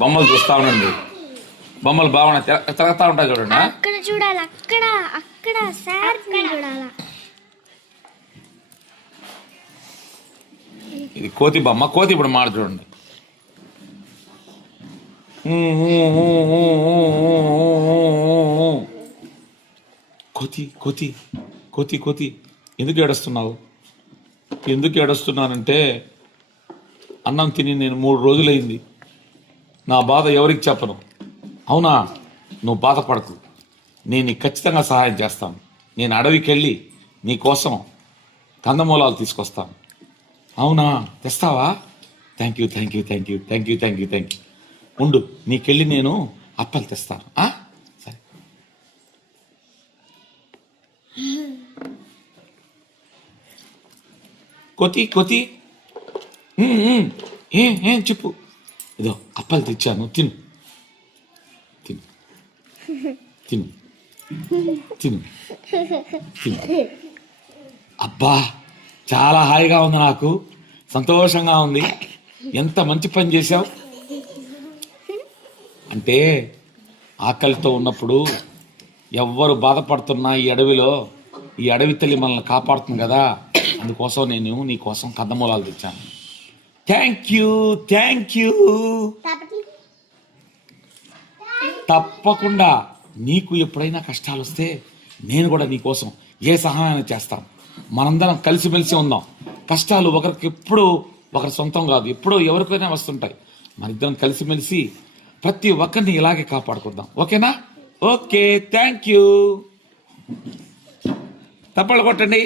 బొమ్మలు చూస్తా ఉండండి. బొమ్మలు బాగున్నాయి, తిరుగుతా ఉంటాయి చూడండి. అక్కడ చూడాలి, అక్కడ అక్కడ సార్ చూడాలా. ఇది కోతి బొమ్మ. కోతి ఇప్పుడు మాట చూడండి. కోతి కోతి కోతి కోతి ఎందుకు ఏడుస్తున్నావు? ఎందుకు ఏడుస్తున్నానంటే అన్నం తిని నేను 3 రోజులైంది. నా బాధ ఎవరికి చెప్పను. అవునా? నువ్వు బాధపడకు, నేను నీకు ఖచ్చితంగా సహాయం చేస్తాను. నేను అడవికి వెళ్ళి నీ కోసం కందమూలాలు తీసుకొస్తాను. అవునా? తెస్తావా? Thank you thank you thank you thank you thank you thank you. ఉండు, నీకెళ్ళి నేను అప్పలు తెస్తాను. సరే. కోతి కోతి ఏం చెప్పు. ఇదో అప్పలు తెచ్చాను, తిను తిను తిను తిను తిను. అబ్బా, చాలా హాయిగా ఉంది, నాకు సంతోషంగా ఉంది. ఎంత మంచి పని చేశావు. అంటే ఆకలితో ఉన్నప్పుడు ఎవ్వరు బాధపడుతున్నా ఈ అడవిలో ఈ అడవి తల్లి మనల్ని కాపాడుతుంది కదా, అందుకోసం నేను నీ కోసం కందమూలాలు తెచ్చాను. Thank you thank you. తప్పకుండా నీకు ఎప్పుడైనా కష్టాలు వస్తే నేను కూడా నీ కోసం ఏ సహాయం చేస్తాను. మనందరం కలిసిమెలిసి ఉందాం. కష్టాలు ఒకరికి ఎప్పుడూ ఒకరి సొంతం కాదు, ఎప్పుడో ఎవరికైనా వస్తుంటాయి. మనిద్దరం కలిసిమెలిసి ప్రతి ఒక్కరిని ఇలాగే కాపాడుకుందాం. ఓకేనా? Okay, thank you. తప్పలు కొట్టండి.